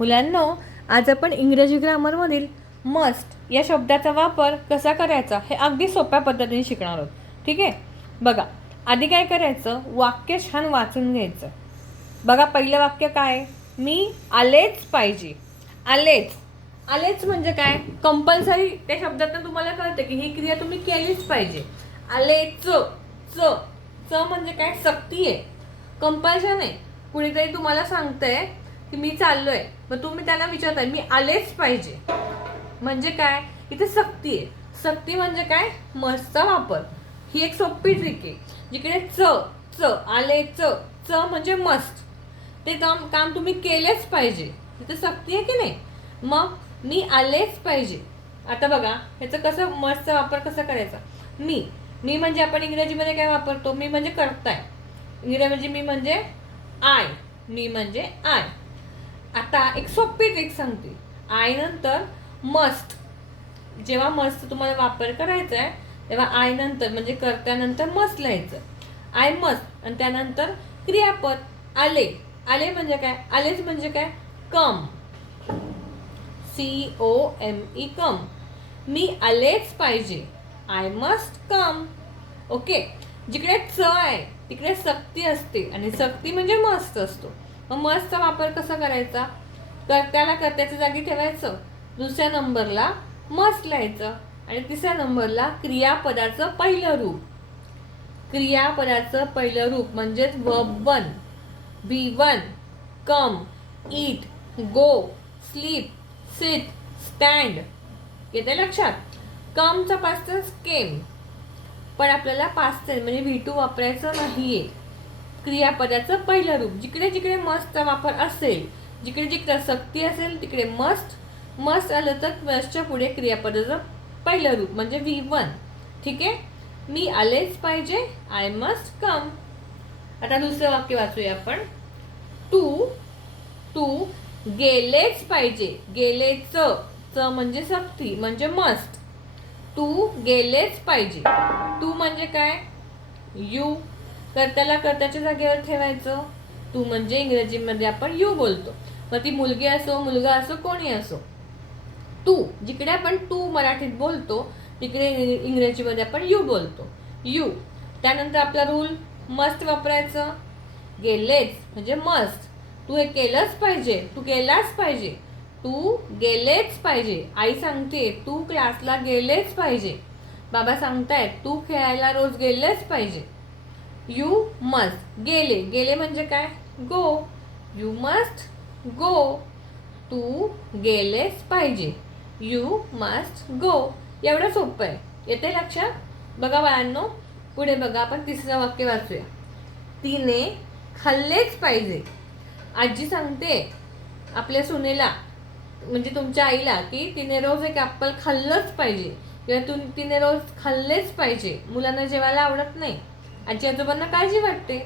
मुलांनो, आज आपण इंग्रजी ग्रामरमधील मस्ट या शब्दाचा वापर कसा करायचा हे अगदी सोप्या पद्धतीने शिकणार आहोत. ठीक आहे, बघा आधी काय करायचं, वाक्य छान वाचून घ्यायचं. बघा पहिलं वाक्य काय, मी आलेच पाहिजे. आलेच आलेच म्हणजे काय, कंपल्सरी त्या शब्दातून तुम्हाला कळतं की ही क्रिया तुम्ही केलीच पाहिजे. आलेच च च म्हणजे काय, सक्ती आहे, कंपल्शन आहे. कुणीतरी तुम्हाला सांगतंय की मी चाललोय, मग तुम्ही त्याला विचारताय मी आलेच पाहिजे म्हणजे काय, इथे सक्ती आहे. सक्ती म्हणजे काय, मस्टचा वापर. ही एक सोपी ट्रिक आहे. जिकडे च च आले च च म्हणजे मस्ट, ते काम तुम्ही केलेच पाहिजे, इथे सक्ती आहे की नाही. मग मी आलेच पाहिजे. आता बघा ह्याचं कसं मस्टचा वापर कसा करायचा. मी मी म्हणजे आपण इंग्रजीमध्ये काय वापरतो, मी म्हणजे करताय. इंग्रजी मी म्हणजे आय, मी म्हणजे आय. आता एक सोपी ट्रिक सांगते. आय नंतर मस्ट, जेव्हा मस्ट तुम्हाला वापर करायचा आहे तेव्हा आय नंतर म्हणजे कर्त्यानंतर मस्ट लिहायचं. आय मस्ट आणि त्यानंतर क्रियापद आले. आले म्हणजे काय, आलेच म्हणजे काय, कम, COME कम. मी आलेच पाहिजे, आय मस्ट कम. ओके, जिकडे च आहे तिकडे सक्ती असते आणि सक्ती म्हणजे मस्ट असतो. मग मस्टचा वापर कसा करायचा, कर्त्याला कर्त्याच्या जागी ठेवायचं, दुसऱ्या नंबरला मस्ट लिहायचं आणि तिसऱ्या नंबरला क्रियापदाचं पहिलं रूप. क्रियापदाचं पहिलं रूप म्हणजेच वर्ब 1, B1, कम, ईट, गो, स्लीप, सिट, स्टँड. येते लक्षात. कमचा पास्ट टेन्स केम, पण आपल्याला पास्ट टेन्स म्हणजे V2 वापरायचं नाहीये. क्रियापदाचं पहिलं रूप, जिकडे जिकडे मस्टचा वापर असेल, जिकडे जिकडे सक्ती असेल तिकडे मस्ट. मस्ट आलं तर मस्टच्या पुढे क्रियापदाचं पहिलं रूप म्हणजे V1. ठीक आहे, मी आलेच पाहिजे, आय मस्ट कम. आता दुसरं वाक्य वाचूया आपण. तू गेलेच पाहिजे. गेलेच च म्हणजे सक्ती म्हणजे मस्ट. तू गेलेच पाहिजे. तू म्हणजे काय, यू, कर्त्याला कर्त्याच्या जागेवर ठेवायचं. तू म्हणजे इंग्रजीमध्ये आपण यू बोलतो, मग ती मुलगी असो मुलगा असो कोणी असो. तू, जिकडे आपण तू मराठीत बोलतो तिकडे इंग्रजीमध्ये आपण यू बोलतो, यू. त्यानंतर आपला रूल मस्ट वापरायचं. गेलेच म्हणजे मस्ट, तू हे केलंच पाहिजे, तू केलाच पाहिजे, तू गेलेच पाहिजे. आई सांगते तू क्लासला गेलेच पाहिजे. बाबा सांगतायत तू खेळायला रोज गेलेच पाहिजे. यू मस्ट, गेले गेले म्हणजे काय, गो, यू मस्ट गो. तू गेलेच पाहिजे, यू मस्ट गो. एवढं सोपं आहे, येते लक्षात. बघा बाळांनो, पुढे बघा आपण तिसरं वाक्य वाचूया. तिने खाल्लेच पाहिजे. आजी सांगते आपल्या सुनेला म्हणजे तुमच्या आईला की तिने रोज एक ॲपल खाल्लंच पाहिजे किंवा तिने रोज खाल्लेच पाहिजे. मुलांना जेवायला आवडत नाही, आजी आजोबांना काळजी वाटते,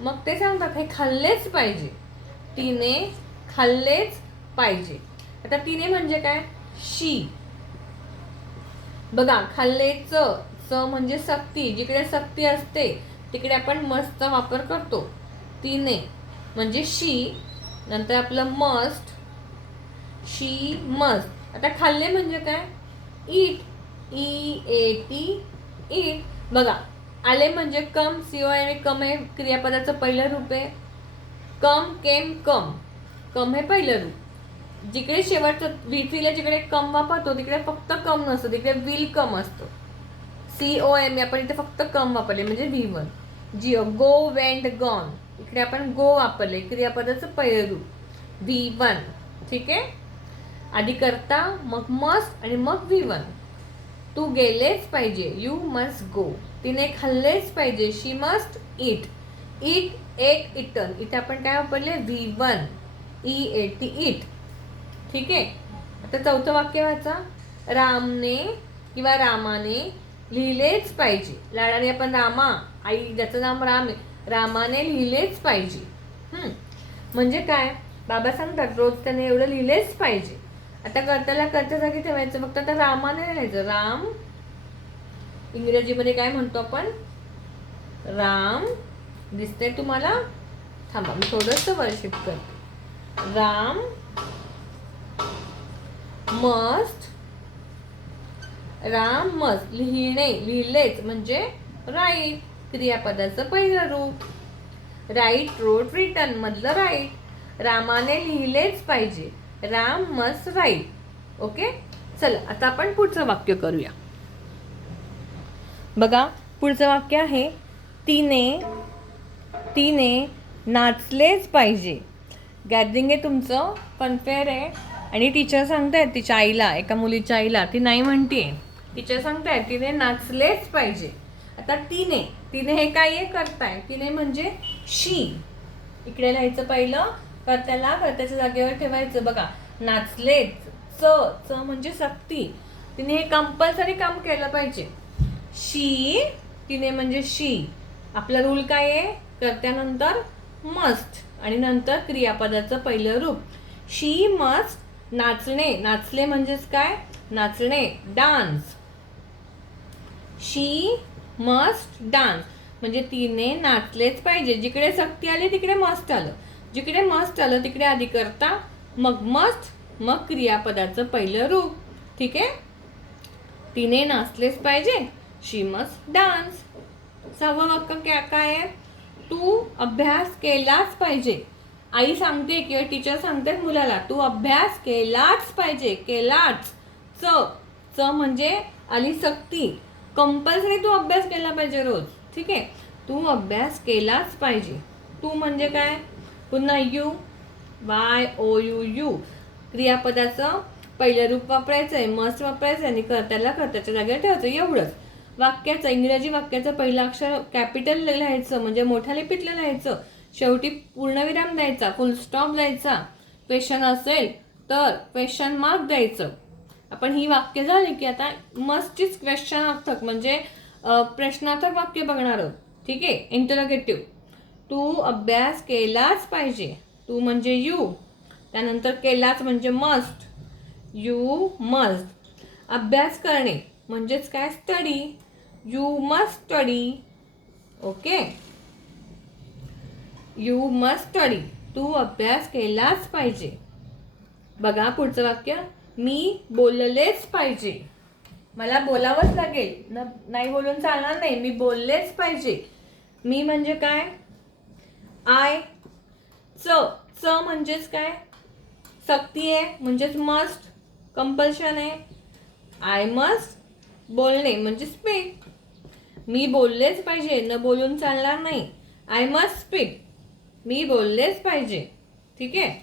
मग ते सांगतात हे खाल्लेच पाहिजे, तिने खाल्लेच पाहिजे. आता तिने म्हणजे काय, शी. बघा खाल्लेच च म्हणजे सक्ती, जिकडे सक्ती असते तिकडे आपण मस्टचा वापर करतो. तिने म्हणजे शी, नंतर आपलं मस्ट, शी मस्ट. आता खाल्ले म्हणजे काय, ईट, EAT ईट. बघा आले म्हणजे कम, COM कम हे क्रियापदाचं पहिलं रूप आहे. कम, केम, कम, कम हे पहिलं रूप. जिकडे शेवटचं V3ला जिकडे कम वापरतो तिकडे फक्त कम नसतं, तिकडे विल कम असतो. COM आपण इथे फक्त कम वापरले म्हणजे V1. गो, वेंट, गॉन, इकडे आपण गो वापरले, क्रियापदाचं पहिलं रूप V1. ठीक आहे, आधी करता मग मस्ट आणि मग V1. तू गेलेच पाहिजे, यू मस्ट गो. तिने खाल्लेच पाहिजे, शी मस्ट ईट. ईट, एक, इटन, इथे आपण काय वापरले, V1, EAT ईट. ठीक आहे, आता चौथं वाक्य वाचा. रामने किंवा रामाने लिहिलेच पाहिजे. लाडाने आपण रामा, आई ज्याचं नाव राम आहे, रामाने लिहिलेच पाहिजे. म्हणजे काय, बाबा सांगतात रोज त्याने एवढं लिहिलेच पाहिजे. आता कर्त्याला कर्त्या जागी ठेवायचं, फक्त आता रामाने लिहायचं. राम, इंग्रजीमध्ये काय म्हणतो आपण, राम. दिसतंय तुम्हाला, थांबा मी थोडंसं वर शिफ्ट करते. राम मस्ट, राम मस्ट, लिहिणे, लिहिलेच म्हणजे राईट, क्रियापदाचं पहिलं रूप. राईट, रोट, रिटन मधलं राईट. रामाने लिहिलेच पाहिजे, राम मस्ट राईट. ओके, चला आता आपण पुढचं वाक्य करूया. बघा, पुढचं वाक्य आहे तिने नाचलेच पाहिजे. गॅदरिंग आहे तुमचं, फनफेअर आहे, आणि टीचर सांगतायत तिच्या आईला, एका मुलीच्या आईला, ती नाही म्हणते, टीचर सांगतायत तिने नाचलेच पाहिजे. आता तिने हे काय आहे, करताय. तिने म्हणजे शी. इकडे लिहायचं पहिलं, कर्त्याला कर्त्याच्या जागेवर ठेवायचं. बघा, नाचलेच, च म्हणजे सक्ती. तिने हे कंपल्सरी काम केलं पाहिजे. शी, तिने म्हणजे शी. आपला रूल काय आहे, कर्त्यानंतर मस्ट आणि नंतर क्रियापदाचं पहिलं रूप. शी मस्ट नाचणे, नाचले म्हणजेच काय, नाचणे, डान्स. शी मस्ट डान्स म्हणजे तिने नाचलेच पाहिजे. जिकडे सक्ती आली तिकडे मस्ट आलं, जिकडे मस्ट आलं तिकडे आधी करता, मग मस्ट, मग क्रियापदाचं पहिलं रूप. ठीक आहे, तिने नाचलेच पाहिजे, शी मस्ट डान्स. 6वं वाक्य काय आहे, तू अभ्यास केलाच पाहिजे. आई सांगते किंवा टीचर सांगते मुलाला, तू अभ्यास केलाच पाहिजे. केलाच, च म्हणजे आली सक्ती, कंपल्सरी तू अभ्यास केला पाहिजे रोज. ठीक आहे, तू अभ्यास केलाच पाहिजे. तू म्हणजे काय, पुन्हा यू, YOU. क्रियापदाचं पहिलं रूप वापरायचं आहे, मस्ट वापरायचं आणि कर्त्याला कर्त्याच्या जागेवर ठेवायचं, एवढंच. वाक्याचं, इंग्रजी वाक्याचं पहिलं अक्षर कॅपिटल लिहायचं म्हणजे मोठ्या लिपीतलं लिहायचं. शेवटी पूर्णविराम द्यायचा, फुल स्टॉप द्यायचा. क्वेश्चन असेल तर क्वेश्चन मार्क द्यायचं. आपण ही वाक्य झाली की आता मस्टचीच क्वेश्चनार्थक म्हणजे प्रश्नार्थक वाक्य बघणार आहोत. ठीक आहे, इंटरोगेटिव्ह. तू अभ्यास केलाच पाहिजे. तू म्हणजे यू, त्यानंतर केलाच म्हणजे मस्ट, यू मस्ट. अभ्यास करणे म्हणजेच काय, study, you must study. Okay, you must study, तू अभ्यास केलाच पाहिजे. बघा पुढचं वाक्य, मी बोललेच पाहिजे. मला बोलावंच लागेल, नाही बोलून चालणार नाही, मी बोललेच पाहिजे. मी म्हणजे काय, आय. च म्हणजेच काय, सक्ती आहे म्हणजेच मस्ट, कंपल्शन आहे. आय मस्ट, बोलणे म्हणजे स्पीक. मी बोललेच पाहिजे, न बोलून चालणार नाही. आय मस्ट स्पीक, मी बोललेच पाहिजे. ठीक आहे.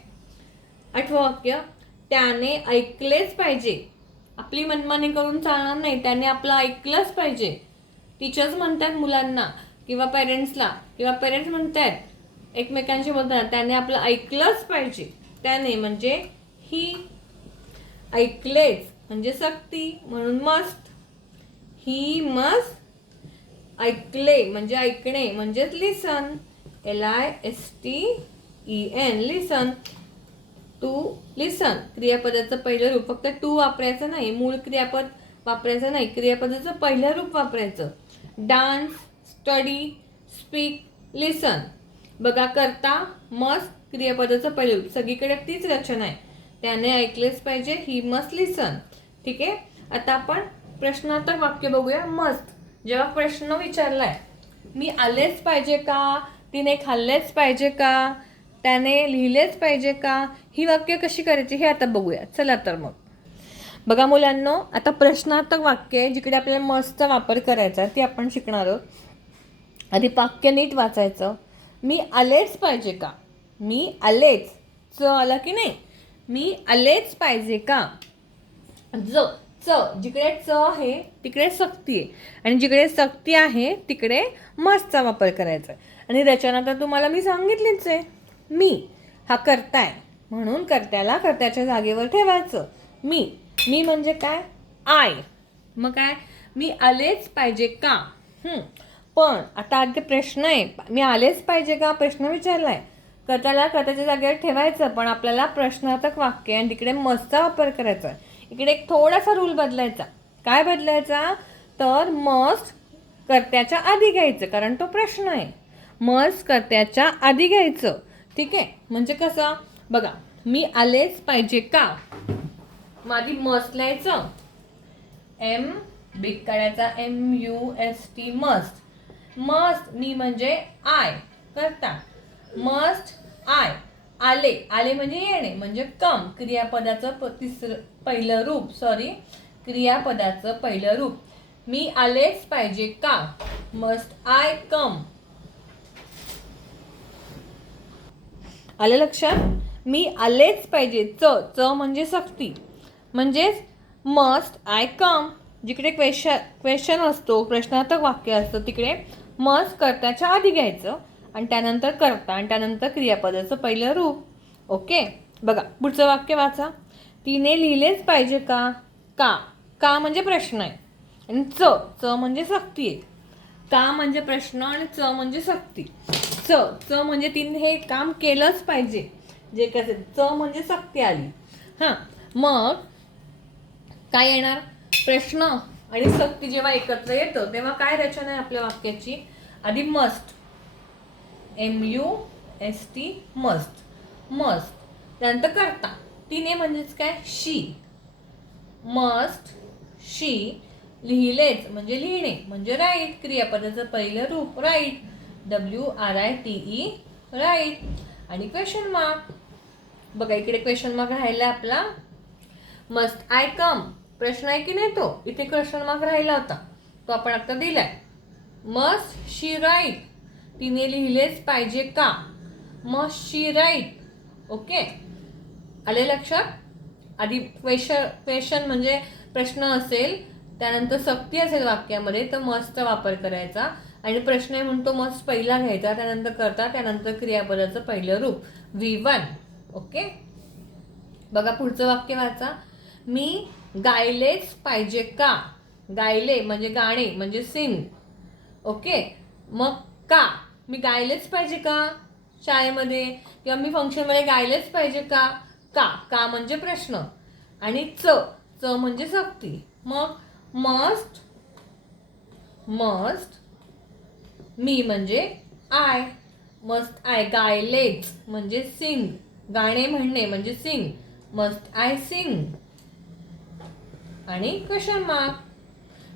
8वं वाक्य, त्याने ऐकलेच पाहिजे. आपली मनमानी करून चालणार नाही, त्याने आपलं ऐकलंच पाहिजे. टीचर्स म्हणतात मुलांना किंवा पेरेंट्सला, किंवा पेरेंट्स म्हणतात एकमेकांशी बोलताना, त्याने आपलं ऐकलंच पाहिजे. त्याने म्हणजे ही. ऐकलेच म्हणजे सक्ती म्हणून मस्ट. He must. ऐकले म्हणजे ऐकणे म्हणजेच लिसन, LISTEN, लिसन. टू लिसन क्रियापदाचं पहिलं रूप. फक्त टू वापरायचं नाही, मूळ क्रियापद वापरायचं नाही, क्रियापदाचं पहिलं रूप वापरायचं. डान्स, स्टडी, स्पीक, लिसन. बघा, करता, मस्ट, क्रियापदाचं पहिलं रूप. सगळीकडे तीच रचना आहे. त्याने ऐकलेच पाहिजे, ही मस्ट लिसन. ठीक आहे. आता आपण प्रश्नार्थक वाक्य बघूया. मस्ट, जेव्हा प्रश्न विचारलाय, मी आलेच पाहिजे का, तिने खाल्लेच पाहिजे का, त्याने लिहिलेच पाहिजे का, ही वाक्य कशी करायची हे आता बघूया. चला तर मग बघा मुलांनो, आता प्रश्नार्थक वाक्य जिकडे आपल्याला मस्टचा वापर करायचा ती आपण शिकणार आहोत. आधी वाक्य नीट वाचायचं. मी आलेच पाहिजे का, मी आलेच, च आला की नाही, मी आलेच पाहिजे का. जिकडे च आहे तिकडे सक्ती आहे, आणि जिकडे सक्ती आहे तिकडे मस्टचा वापर करायचा आहे. आणि रचना तर तुम्हाला मी सांगितलीच आहे. मी हा कर्ता आहे म्हणून कर्त्याला कर्त्याच्या जागेवर ठेवायचं. मी म्हणजे काय, आय. मग काय, मी आलेच पाहिजे का. पण आता आधी प्रश्न आहे, मी आलेच पाहिजे का प्रश्न विचारलाय, कर्त्याला कर्त्याच्या जागेवर ठेवायचं. पण आपल्याला प्रश्नार्थक वाक्य आणि तिकडे मस्टचा वापर करायचा. इकडे एक थोडासा रूल बदलायचा. काय बदलायचा, तर मस्ट कर्त्याच्या आधी घ्यायचं, कारण तो प्रश्न आहे. मस्ट कर्त्याच्या आधी घ्यायचं. ठीक आहे. म्हणजे कसं, बघा, मी आलेच पाहिजे का, मग आधी मस्ट लिहायचं, एम बिग काढायचा, MUST मस्ट. मस्ट मी म्हणजे आय, करता. मस्ट आय, आले, आले म्हणजे येणे म्हणजे कम, क्रियापदाचं पहिलं रूप, क्रियापदाचं पहिलं रूप. मी आलेच पाहिजे का, मस्ट आय कम. आलं लक्षात? मी आलेच पाहिजे, च म्हणजे सक्ती, म्हणजेच मस्ट आय कम. जिकडे क्वेश्चन असतो, प्रश्नार्थक वाक्य असतं, तिकडे मस्ट कर्त्याच्या आधी घ्यायचं आणि त्यानंतर कर्ता आणि त्यानंतर क्रियापदाचं पहिलं रूप. ओके, बघा पुढचं वाक्य वाचा. तिने लिहिलेच पाहिजे का, का म्हणजे प्रश्न आहे आणि च म्हणजे सक्ती आहे. का म्हणजे प्रश्न आणि च म्हणजे सक्ती. च म्हणजे तिने हे काम केलंच पाहिजे, जे कसं च म्हणजे सक्ती आली. हां, मग काय येणार, प्रश्न आणि सक्ती जेव्हा एकत्र येतं तेव्हा काय रचना आहे आपल्या वाक्याची, आधी मस्ट, MUST मस्ट, त्यानंतर करता. तिने म्हणजेच काय, शी, मस्ट शी, लिहिलेच म्हणजे लिहिणे म्हणजे राईट, क्रियापदाचं पहिलं रूप राईट, WRITE राईट. आणि क्वेश्चन मार्क, बघा इकडे क्वेश्चन मार्क राहिला आपला. मस्ट आय कम प्रश्न आहे की नाही, तो इथे क्वेश्चन मार्क राहिला होता, तो आपण आता दिलाय. मस्ट शी राईट, तिने लिहिलेच पाहिजे का, मस्ट शी राईट. ओके, आले लक्षात? आधी क्वेश्चन म्हणजे प्रश्न असेल, त्यानंतर सक्ती असेल वाक्यामध्ये तर मस्टचा वापर करायचा, आणि प्रश्न आहे म्हणून तो मस्ट पहिला घ्यायचा, त्यानंतर करता, त्यानंतर क्रियापदाचं पहिलं रूप V1. ओके, बघा पुढचं वाक्य वाचा. मी गायलेच पाहिजे का, गायले म्हणजे गाणे म्हणजे सिंग. ओके, मग का, मी गायलेच पाहिजे का शाळेमध्ये किंवा मी फंक्शनमध्ये गायलेच पाहिजे का, का म्हणजे प्रश्न आणि च म्हणजे सक्ती. मग मस्ट मी म्हणजे आय, मस्ट आय, गायलेच म्हणजे सिंग, गाणे म्हणणे म्हणजे सिंग, मस्ट आय सिंग. आणि क्वेश्चन मार्क,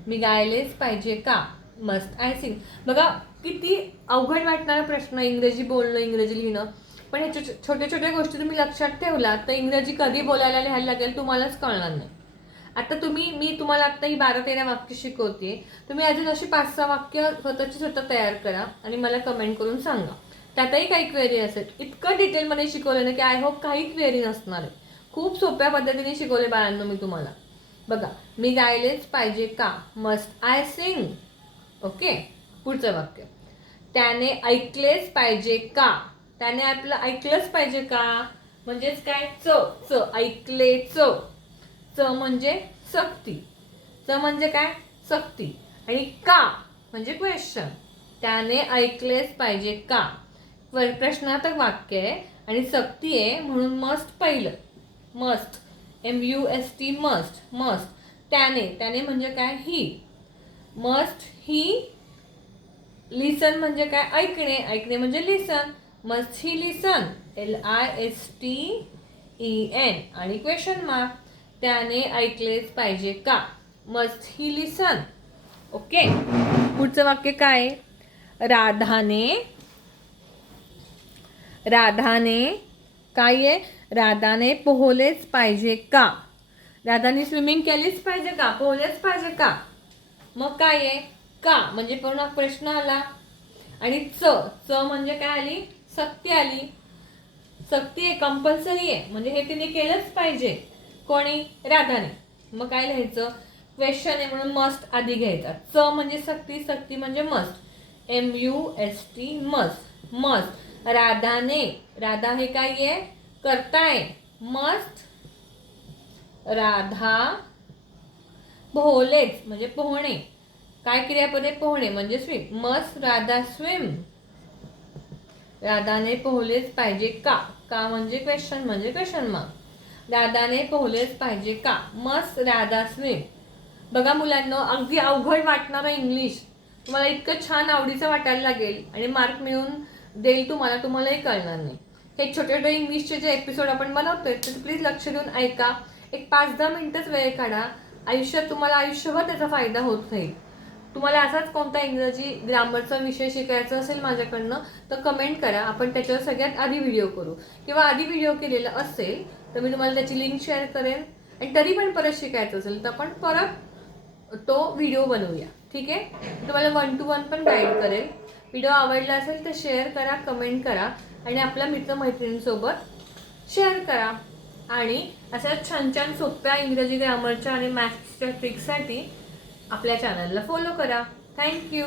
मी गायलेच पाहिजे का, मस्ट आय सिंग. बघा किती अवघड वाटणारा प्रश्न, इंग्रजी बोलणं, इंग्रजी लिहिणं, पण ह्या छोट्या छोट्या गोष्टी तुम्ही लक्षात ठेवला तर इंग्रजी कधी बोलायला लिहायला लागेल तुम्हालाच कळणार नाही. आता मी तुम्हाला आता ही 12-13 वाक्य शिकवते, तुम्ही अजून अशी 5-6 वाक्य स्वतः तयार करा आणि मला कमेंट करून सांगा. त्यातही काही क्वेरी असेल. इतकं डिटेलमध्ये शिकवलं ना की आय होप काही क्वेरी नसणार आहे. खूप सोप्या पद्धतीने शिकवले बाळांनो मी तुम्हाला. बघा, मी गायलेच पाहिजे का, मस्ट आय सिंग. ओके, पुढचं वाक्य. त्याने ऐकलेच पाहिजे का, त्याने आपलं ऐकलंच पाहिजे का, म्हणजेच काय, च ऐकले, च म्हणजे सक्ती, च म्हणजे काय, सक्ती, आणि का म्हणजे क्वेश्चन. त्याने ऐकलेच पाहिजे का, प्रश्नार्थक वाक्य आहे आणि सक्ती आहे म्हणून मस्ट पहिलं, मस्ट, MUST मस्ट. त्याने म्हणजे काय, ही, मस्ट ही लिसन म्हणजे काय, ऐकणे म्हणजे लिसन, मस्ट ही लिसन, LISTEN. आणि क्वेश्चन मार्क, त्याने ऐकलेच पाहिजे का, मस्ट ही लिसन. ओके, पुढचं वाक्य काय, राधाने काय आहे, राधाने पोहलेच पाहिजे का, राधाने स्विमिंग केलीच पाहिजे का, पोहलेच पाहिजे का. मग काय आहे, का म्हणजे पूर्ण प्रश्न आला आणि च म्हणजे काय आली, सक्ती आली. सक्ती आहे, कंपल्सरी आहे, म्हणजे हे तिने केलंच पाहिजे, कोणी, राधाने. मग काय लिहायचं, क्वेश्चन आहे म्हणून मस्ट आधी घ्यायचा. च म्हणजे सक्ती म्हणजे मस्ट, MUST मस्ट. राधाने, राधा हे काय आहे, करताय, मस्ट राधा पोहलेच म्हणजे पोहणे, काय क्रियापदे, पोहणे म्हणजे स्विम, मस्ट राधा स्विम. राधाने पोहलेच पाहिजे का म्हणजे क्वेश्चन म्हणजे क्वेश्चन मार्क. राधाने पोहलेच पाहिजे का, मस्ट राधा स्विम. बघा मुलांना, अगदी अवघड वाटणारं इंग्लिश तुम्हाला इतकं छान आवडीचं वाटायला लागेल आणि मार्क मिळून देईल तुम्हालाही कळणार नाही. हे छोटे छोटे इंग्लिशचे जे एपिसोड आपण बनवतोय ते प्लीज लक्ष देऊन ऐका. एक 5-10 मिनिटच वेळ काढा. आयुष्यात तुम्हाला आयुष्यभर त्याचा फायदा होत राहील. तुम्हाला असाच कोणता इंग्रजी ग्रामरचा विषय शिकायचा असेल माझ्याकडनं तर कमेंट करा. आपण त्याच्यावर सगळ्यात आधी व्हिडिओ करू, किंवा आधी व्हिडिओ केलेला असेल तर मी तुम्हाला त्याची लिंक शेअर करेन. आणि तरी पण परत शिकायचं असेल तर आपण परत तो व्हिडिओ बनवूया. ठीक आहे. तुम्हाला 1 to 1 पण गाईड करेल. व्हिडिओ आवडला असेल तर शेअर करा, कमेंट करा आणि आपल्या मित्रमैत्रिणींसोबत शेअर करा. आणि अशा छान छान सोप्या इंग्रजी ग्रामरच्या आणि मॅथ्सच्या ट्रिक्ससाठी आपल्या चॅनलला फॉलो करा. थँक्यू.